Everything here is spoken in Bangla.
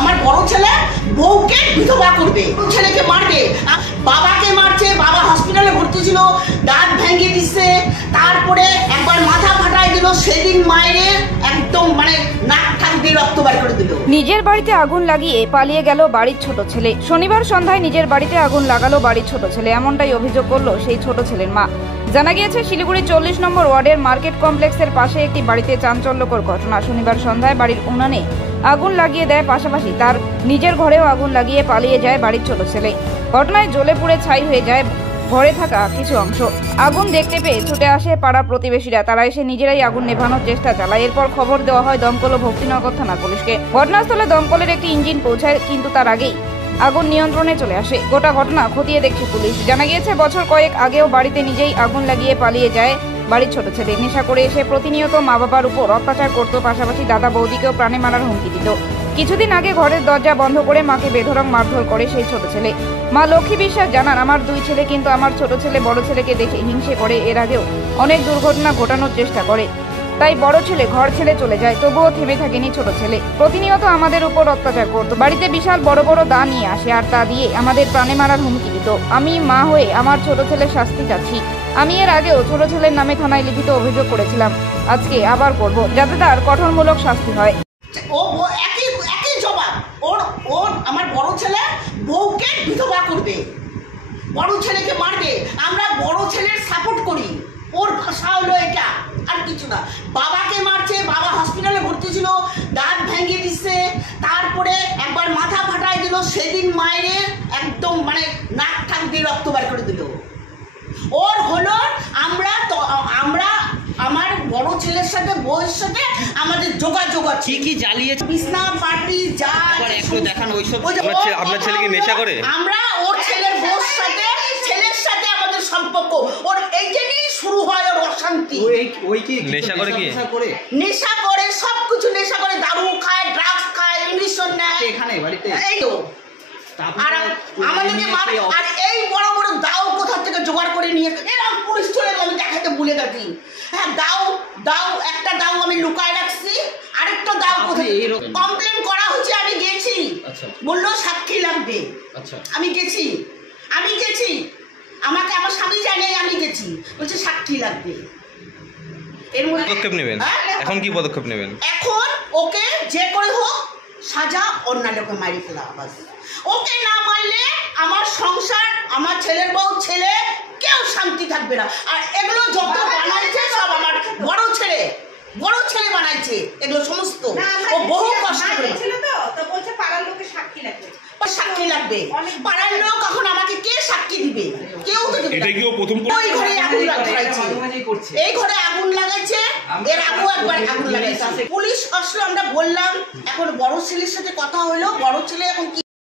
আমার বড় ছেলে বউকে বিধবা করবে, ছেলেকে মারবে, বাবাকে মারছে, বাবা হসপিটালে ভর্তি ছিল, দাঁত ভেঙে দিচ্ছে, তারপরে একবার মাথা ফাটাই দিল, সেদিন মায়ের একদম নাক ঠাক দিয়ে রক্ত বার করে দিল। নিজের বাড়িতে আগুন লাগিয়ে পালিয়ে গেল বাড়ির ছোট ছেলে। শনিবার সন্ধ্যায় নিজের বাড়িতে আগুন লাগালো বাড়ির ছোট ছেলে, এমনটাই অভিযোগ করলো সেই ছোট ছেলের মা। জানা গিয়েছে শিলিগুড়ি 40 নম্বর ওয়ার্ডের মার্কেট কমপ্লেক্সের পাশে একটি বাড়িতে চাঞ্চল্যকর ঘটনা। শনিবার সন্ধ্যায় বাড়ির উনানে আগুন লাগিয়ে দেয়, পাশাপাশি তার নিজের ঘরেও আগুন লাগিয়ে পালিয়ে যায় বাড়ির ছোট ছেলে। ঘটনায় জ্বলে পুড়ে ছাই হয়ে যায় ঘরে থাকা কিছু অংশ। আগুন দেখতে পেয়ে ছুটে আসে পাড়া প্রতিবেশীরা, তারা এসে নিজেরাই আগুন নেভানোর চেষ্টা চালায়। এরপর খবর দেওয়া হয় দমকল ও ভক্তিনগর থানা পুলিশকে। ঘটনাস্থলে দমকলের একটি ইঞ্জিন পৌঁছায়, কিন্তু তার আগেই আগুন নিয়ন্ত্রণে চলে আসে। গোটা ঘটনা খতিয়ে দেখছে পুলিশ। জানা গিয়েছে বছর কয়েক আগেও বাড়িতে নিজেই আগুন লাগিয়ে পালিয়ে যায় বাড়ির ছোট ছেলে। নেশা করে এসে প্রতিনিয়ত মা বাবার উপর অত্যাচার করত, পাশাপাশি দাদা বৌদিকেও প্রাণে মারার হুমকি দিত। কিছুদিন আগে ঘরের দরজা বন্ধ করে মাকে বেধড়ক মারধর করে সেই ছোট ছেলে। মা লক্ষ্মী বিশ্বাস জানান, আমার 2 ছেলে, কিন্তু আমার ছোট ছেলে বড় ছেলেকে দেখে হিংসে করে। এর আগেও অনেক দুর্ঘটনা ঘটানোর চেষ্টা করে, তাই বড় ছেলে ঘর ছেড়ে চলে যায়, তবুও থেমে থাকেনি ছোট ছেলে। প্রতিনিয়ত আমাদের উপর অত্যাচার করত, বাড়িতে বিশাল বড় বড় দা নিয়ে আসে, আর তা দিয়ে আমাদের প্রাণে মারার হুমকি দিত। আমি মা হয়ে আমার ছোট ছেলের শাস্তি চাচ্ছি। আমি এর আগেও ছোট ছেলের নামে থানায় লিখিত অভিযোগ করেছিলাম, আজকে আবার করব, যাতে তার কঠোরমূলক শাস্তি হয়। ও একই জবাব, ওর আমার বড় ছেলে বউকে বিধবা করবে, বড় ছেলেকে মারবে। আমরা বড় ছেলের সাপোর্ট করি, ওর ভাষা হলো এটা, আর কিছু না। বাবাকে মারছে, বাবা হসপিটালে ভর্তি ছিল, দাঁত ভেঙে দিচ্ছে, তারপরে একবার মাথা ফাটাই দিল, সেদিন মায়ের একদম নাক ঠাক দিয়ে রক্ত বার করে দিল। ওর হলো আমরা আমার বড় ছেলের সাথে বউয়ের সাথে আমাদের যোগাযোগ আছে। কি জ্বালিয়েছে? বিছনা পাটি যা একটু দেখান। ওইসব আপনার ছেলে কি নেশা করে? আমরা ওর ছেলের বউর সাথে, ছেলের সাথে আমাদের সম্পর্ক, ওর এইখানেই শুরু হয় ওর অশান্তি। ওই কি নেশা করে? কি নেশা করে? সবকিছু নেশা করে, দারু খায়, ড্রাগস খায়, ইঞ্জেকশন নেয় এখানে বাড়িতে। এই তো আর আমাদেরকে মারে। আর এই বড় বড় দাও কোথা থেকে জোগাড় করে নিয়ে এরকম পুলিশ চলে আমি দেখাতে ভুলে গেছি। হ্যাঁ, দাও একটা দাও আমি লুকায় রাখছি, আরেকটা দাও কোথায় কমপ্লেন করা হয়েছে। আমি গেছি, বললো সাক্ষী লাগবে। আমি গেছি আমাকে আমার স্বামী জানে, আমি গেছি, বলছে সাক্ষী লাগবে। এর মধ্যে পদক্ষেপ নেবেন? এখন কি পদক্ষেপ নেবেন? এখন ওকে যে করে হোক সাজা, অন্য লোকে মারি ফেলা। ওকে না মারলে আমার সংসার, আমার ছেলের বউ, ছেলে কেউ শান্তি থাকবে না। আর এগুলো যত বানাইছে সব আমার বড় ছেলে বানাইছে, এগুলো সমস্ত। ও বহু কষ্ট করে তো বলছে পাড়ার লোকে সাক্ষী লাগবে, পাড়ার লোক এখন আমাকে কে সাক্ষী দিবে? কেউ তো দিবে না। ওই ঘরে আগুন লাগাইছে, এই ঘরে আগুন লাগাইছে, এর আগেও একবার আগুন লাগাইছে। পুলিশ আসলো, আমরা বললাম। এখন বড় ছেলের সাথে কথা হলো, বড় ছেলে এখন